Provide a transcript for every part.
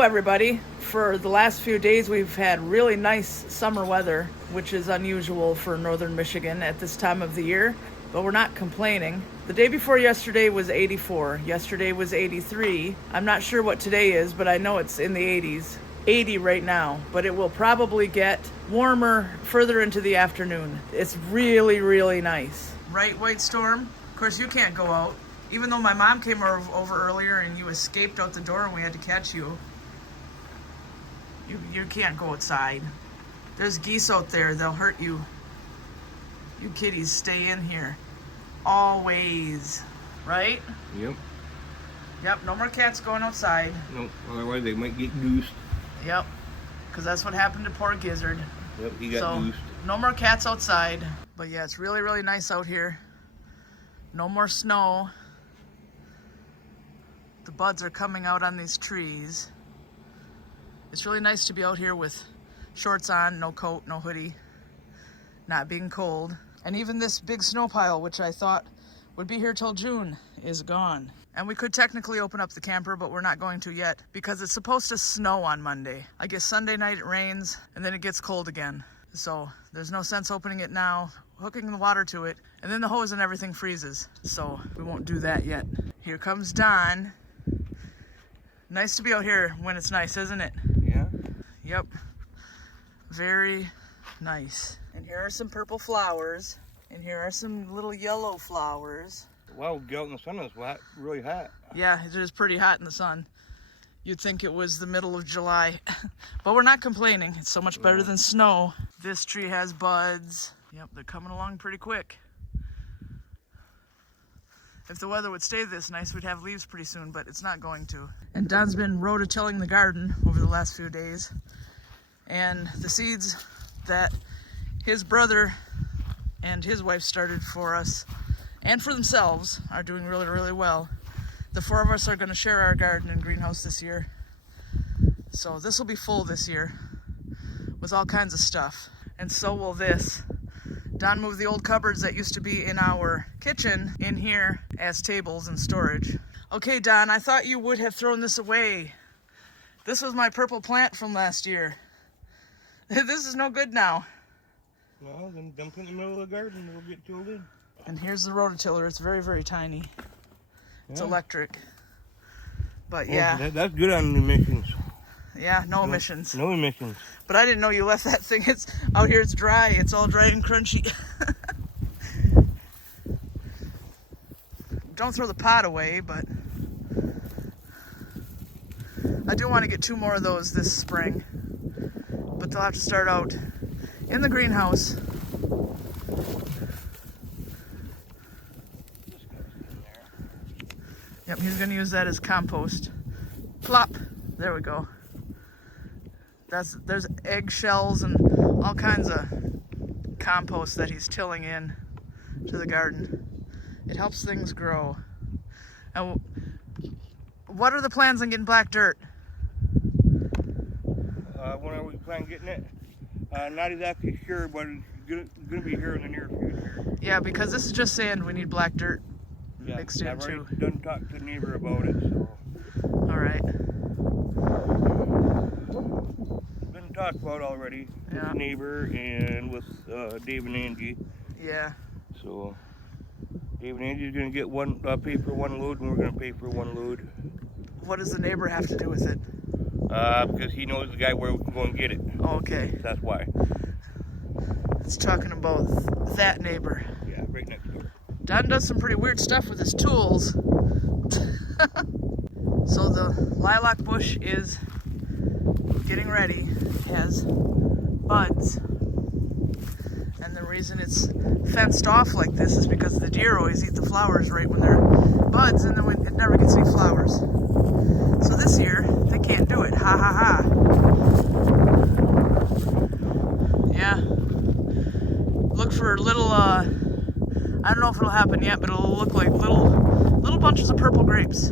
Hello everybody. For the last few days we've had really nice summer weather, which is unusual for northern Michigan at this time of the year, but we're not complaining. The day before yesterday was 84, yesterday was 83. I'm not sure what today is, but I know it's in the 80s. 80 right now, but it will probably get warmer further into the afternoon. It's really, really nice. Right, White Storm? Of course you can't go out. Even though my mom came over earlier and you escaped out the door and we had to catch you. You can't go outside. There's geese out there, they'll hurt you. You kitties stay in here. Always. Right? Yep. Yep, no more cats going outside. No, otherwise they might get goosed. Yep, because that's what happened to poor Gizzard. Yep, he got goosed. No more cats outside. But yeah, it's really, really nice out here. No more snow. The buds are coming out on these trees. It's really nice to be out here with shorts on, no coat, no hoodie, not being cold. And even this big snow pile, which I thought would be here till June, is gone. And we could technically open up the camper, but we're not going to yet because it's supposed to snow on Monday. I guess Sunday night it rains and then it gets cold again. So there's no sense opening it now, hooking the water to it, and then the hose and everything freezes. So we won't do that yet. Here comes Don. Nice to be out here when it's nice, isn't it? Yeah. Yep. Very nice. And here are some purple flowers. And here are some little yellow flowers. Wow, get out in the sun, it's really hot. Yeah, it is pretty hot in the sun. You'd think it was the middle of July. But we're not complaining. It's so much better than snow. This tree has buds. Yep, they're coming along pretty quick. If the weather would stay this nice, we'd have leaves pretty soon, but it's not going to. And Don's been rototilling the garden over the last few days. And the seeds that his brother and his wife started for us and for themselves are doing really, really well. The four of us are going to share our garden and greenhouse this year. So this will be full this year with all kinds of stuff. And so will this. Don moved the old cupboards that used to be in our kitchen in here as tables and storage. Okay, Don, I thought you would have thrown this away. This was my purple plant from last year. This is no good now. Well, then dump it in the middle of the garden, it'll get tilled in. And here's the rototiller. It's very, very tiny. It's electric. But yeah. That's good on emissions. Yeah, no emissions. No emissions. But I didn't know you left that thing. It's out here, it's dry. It's all dry and crunchy. Don't throw the pot away, but I do want to get 2 more of those this spring. But they'll have to start out in the greenhouse. Yep, he's going to use that as compost. Plop. There we go. There's eggshells and all kinds of compost that he's tilling in to the garden. It helps things grow. And what are the plans on getting black dirt? When are we planning getting it? Not exactly sure, but it's going to be here in the near future. Yeah, because this is just sand. We need black dirt mixed in I've too. already done talk to the neighbor about it, so. All right. Been talked about already with the neighbor and with Dave and Angie. Yeah. So Dave and Angie's going to get pay for 1 load, and we're going to pay for 1 load. What does the neighbor have to do with it? Because he knows the guy where we can go and get it. Oh, okay. That's why. It's talking about that neighbor. Yeah, right next door. Don does some pretty weird stuff with his tools. So the lilac bush is getting ready. It has buds. And the reason it's fenced off like this is because the deer always eat the flowers right when they're buds, and then it never gets any flowers. So this year, they can't do it. Ha ha ha. Yeah. Look for little, I don't know if it'll happen yet, but it'll look like little bunches of purple grapes.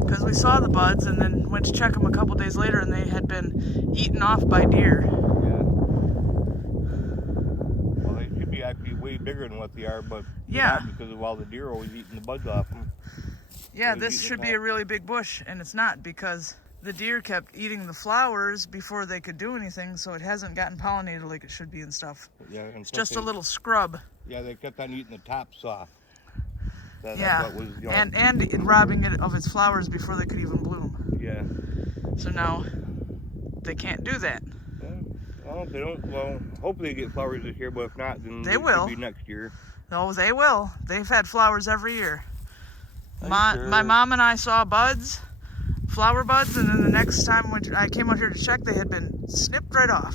Because we saw the buds and then went to check them a couple days later and they had been eaten off by deer. Yeah. Well, they should be actually way bigger than what they are, but not because of all the deer always eating the buds off them. Yeah, this should be a really big bush, and it's not because the deer kept eating the flowers before they could do anything, so it hasn't gotten pollinated like it should be and stuff. Yeah, and It's just a little scrub. Yeah, they kept on eating the tops off. That's Yeah, what was, you know, and robbing it of its flowers before they could even bloom. yeah. So now they can't do that. Yeah. Well, if they don't, well, hopefully they get flowers this year, but if not, then They it will. should be next year. No, they will. They've had flowers every year. I'm My sure. mom and I saw buds, flower buds, and then the next time when I came out here to check, they had been snipped right off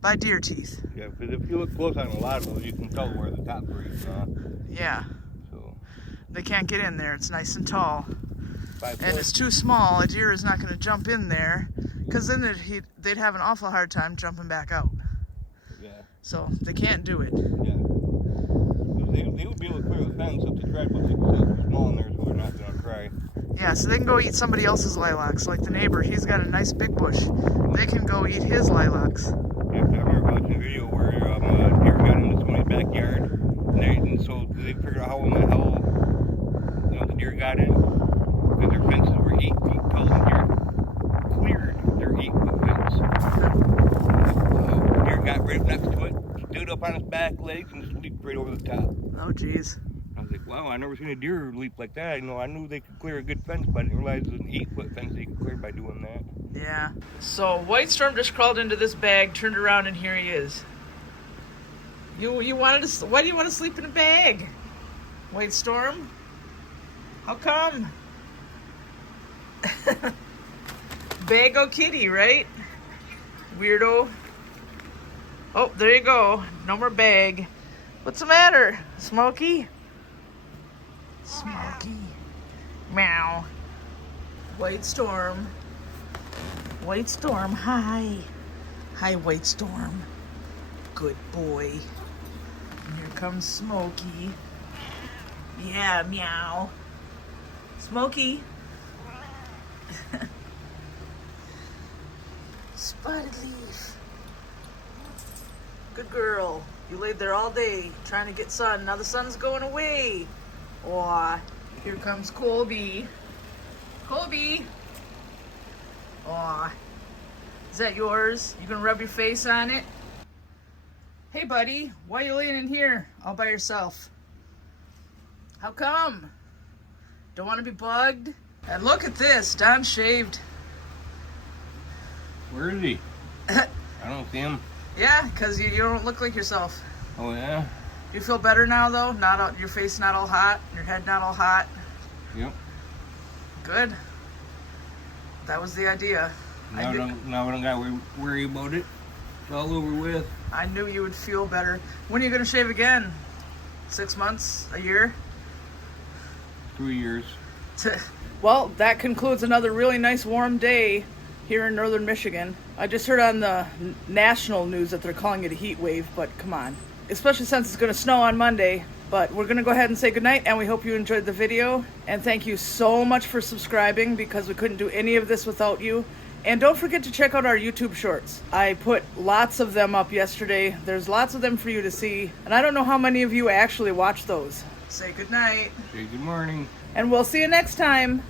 by deer teeth. Yeah, because if you look close on a lot of those, you can tell where the tops were eaten off. Yeah, So, they can't get in there. It's nice and tall. 5 And foot. it's too small. A deer is not going to jump in there because then they'd have an awful hard time jumping back out. Yeah, So they can't do it. yeah. They would be able to clear the fence if they tried, but like you said, they're small in there, so they're not going to try. Yeah, so they can go eat somebody else's lilacs. Like the neighbor, he's got a nice big bush. They can go eat his lilacs. Yeah, I remember watching a video where a deer got into somebody's backyard, and so they figured out how in the hell, you know, the deer got in, because their fences were 8 feet tall, and the deer cleared their 8-foot fence. The deer got right up next to it, stood up on its back legs, and just leaped right over the top. Oh, geez. I was like, wow, I never seen a deer leap like that. You know, I knew they could clear a good fence, but I didn't realize it was an 8-foot fence they could clear by doing that. Yeah. So White Storm just crawled into this bag, turned around, and here he is. You wanted to? Why do you want to sleep in a bag, White Storm? How come? Bago kitty, right? Weirdo. Oh, there you go. No more bag. What's the matter, Smokey? Smokey. Meow. White Storm. White Storm, hi. Hi, White Storm. Good boy. And here comes Smokey. Yeah, meow. Smokey. Spotted leaf. Good girl. You laid there all day trying to get sun. Now the sun's going away. Aw, here comes Colby. Colby. Aw. Is that yours? You gonna rub your face on it? Hey, buddy. Why you laying in here all by yourself? How come? Don't want to be bugged? And look at this. Don shaved. Where is he? I don't see him. Yeah, because you don't look like yourself. Oh, yeah? You feel better now, though? Not all, your face not all hot? Your head not all hot? Yep. Good. That was the idea. Now we don't got to worry about it. It's all over with. I knew you would feel better. When are you going to shave again? 6 months? A year? 3 years. Well, that concludes another really nice warm day here in northern Michigan. I just heard on the national news that they're calling it a heat wave, but come on. Especially since it's going to snow on Monday. But we're going to go ahead and say goodnight, and we hope you enjoyed the video. And thank you so much for subscribing, because we couldn't do any of this without you. And don't forget to check out our YouTube shorts. I put lots of them up yesterday. There's lots of them for you to see. And I don't know how many of you actually watch those. Say goodnight. Say good morning. And we'll see you next time.